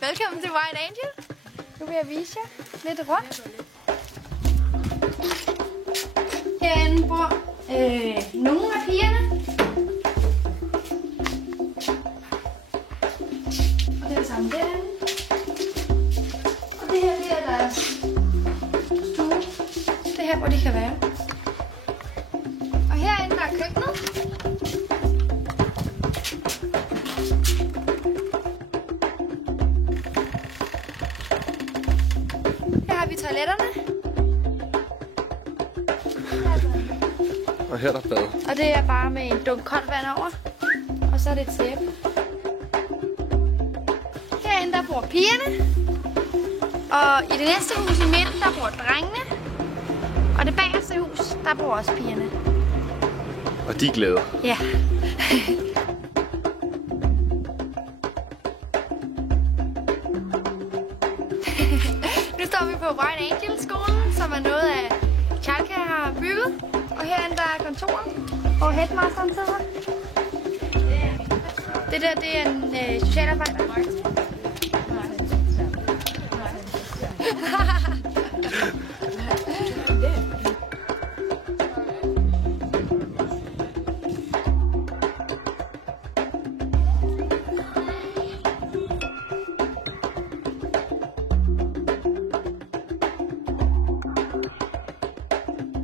Velkommen til White Angel. Nu vil jeg vise jer lidt rundt. Herinde bor nogle af pigerne. Og det er det samme derinde. Og det her, det er deres stue. Det er her, hvor de kan være. Og herinde der er køkkenet. Her har vi toiletterne. Og her er der bad. Og det er bare med en dunk koldt vand over. Og så er det et tæppe. Herinde der bor pigerne. Og i det næste hus i midten, der bor drengene. Og det bagerste hus, der bor også pigerne. Og de er glade. Ja. Nu står vi på White Angel skolen, som er noget af Chalka har bygget. Og herinde der er kontoret, hvor headmasteren sidder. Det der, det er en socialarbejder.